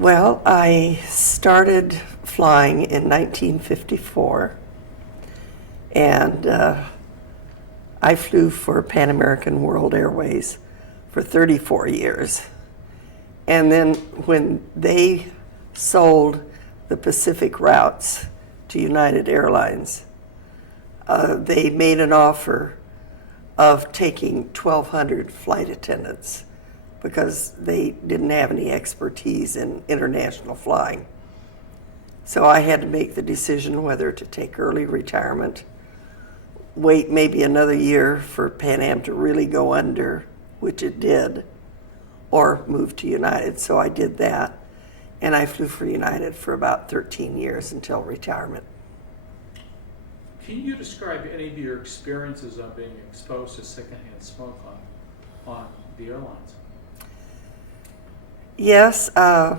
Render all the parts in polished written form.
Well, I started flying in 1954, and I flew for Pan American World Airways for 34 years. And then when they sold the Pacific routes to United Airlines, they made an offer of taking 1,200 flight attendants because they didn't have any expertise in international flying. So I had to make the decision whether to take early retirement, wait maybe another year for Pan Am to really go under, which it did, or move to United. So I did that, and I flew for United for about 13 years until retirement. Can you describe any of your experiences on being exposed to secondhand smoke on the airlines? Yes, I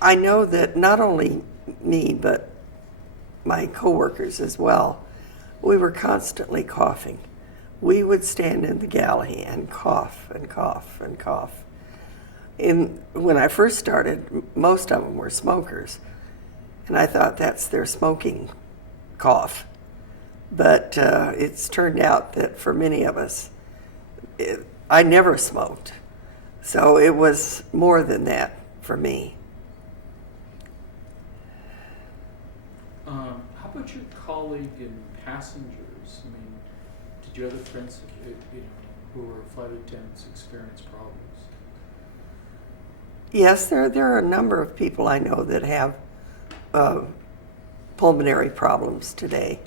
know that not only me, but my coworkers as well, we were constantly coughing. We would stand in the galley and cough and cough and cough. When I first started, most of them were smokers, and I thought that's their smoking cough. But it's turned out that for many of us, I never smoked. So it was more than that for me. How about your colleague and passengers? I mean, did your other friends, who were flight attendants, experience problems? Yes, there are a number of people I know that have pulmonary problems today,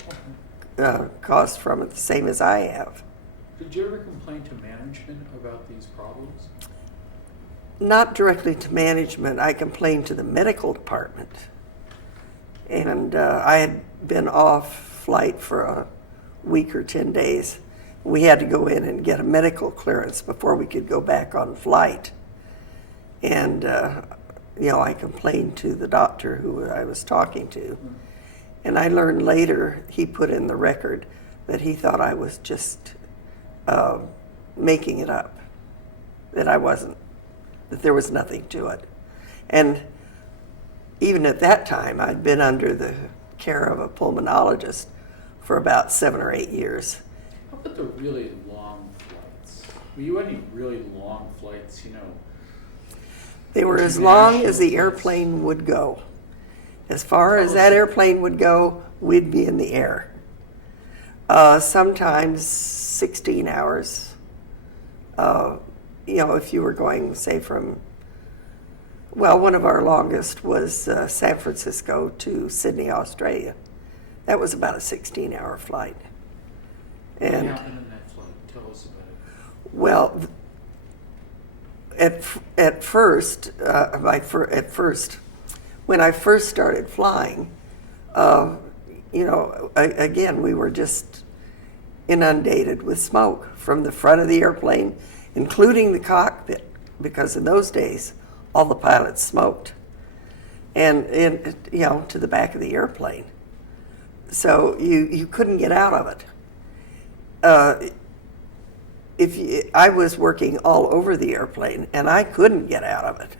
caused from it, the same as I have. Did you ever complain to management about these problems? Not directly to management. I complained to the medical department. And I had been off flight for a week or 10 days. We had to go in and get a medical clearance before we could go back on flight. And, I complained to the doctor who I was talking to. And I learned later, he put in the record that he thought I was just making it up, that I wasn't, that there was nothing to it. And even at that time, I'd been under the care of a pulmonologist for about 7 or 8 years. How about the really long flights? Were you any really long flights, They were as long as the airplane would go. As far as that airplane would go, we'd be in the air. Sometimes 16 hours. If you were going, say, one of our longest was San Francisco to Sydney, Australia. That was about a 16-hour flight. And what happened in that flight? Tell us about it. Well, at first, when I first started flying, again, we were just inundated with smoke from the front of the airplane, including the cockpit, because in those days, all the pilots smoked, and to the back of the airplane. So you couldn't get out of it. I was working all over the airplane, and I couldn't get out of it.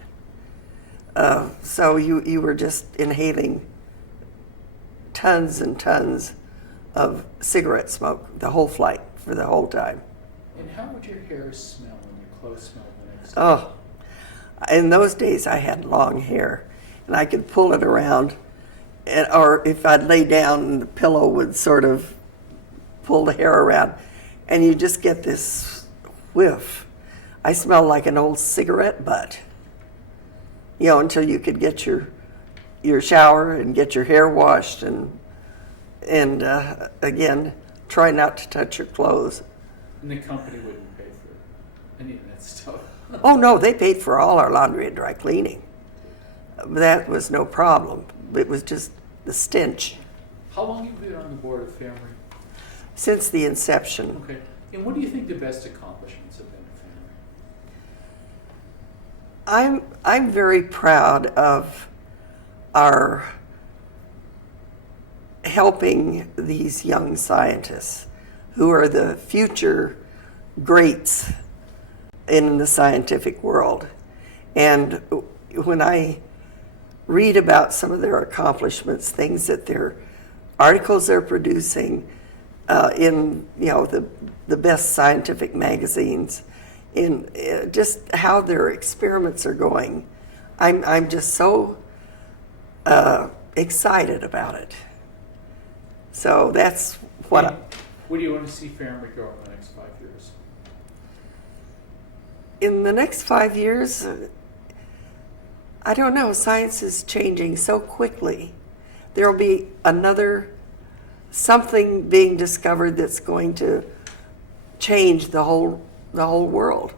So you were just inhaling tons and tons of cigarette smoke the whole flight for the whole time. And how would your hair smell and your clothes smell the next day? Oh, in those days I had long hair, and I could pull it around, or if I'd lay down, the pillow would sort of pull the hair around, and you just get this whiff. I smelled like an old cigarette butt, until you could get your shower and get your hair washed, and again, try not to touch your clothes. And the company wouldn't pay for any of that stuff. Oh no, they paid for all our laundry and dry cleaning. That was no problem. It was just the stench. How long have you been on the board of FAMRI? Since the inception. Okay. And what do you think the best accomplishments have been at FAMRI? I'm very proud of our helping these young scientists who are the future greats in the scientific world. And when I read about some of their accomplishments, things that their articles they're producing in the best scientific magazines, in just how their experiments are going, I'm just so excited about it. So that's what. What do you want to see FAMRI grow in the next 5 years? In the next 5 years, I don't know. Science is changing so quickly. There'll be something being discovered that's going to change the whole world.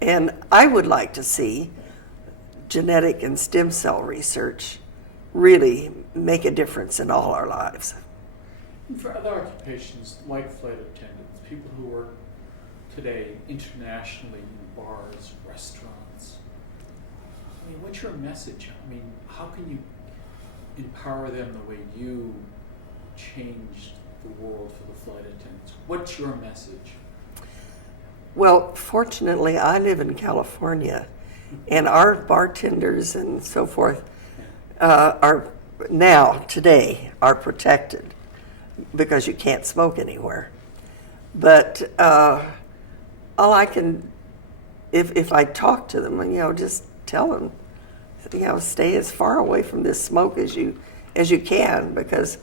And I would like to see genetic and stem cell research really make a difference in all our lives. And for other occupations like flight attendants, people who work today internationally in bars, restaurants, I mean, what's your message? I mean, how can you empower them the way you changed the world for the flight attendants? What's your message? Well, fortunately, I live in California, and our bartenders and so forth today are protected because you can't smoke anywhere. But all I can, if I talk to them, just tell them, stay as far away from this smoke as you can, because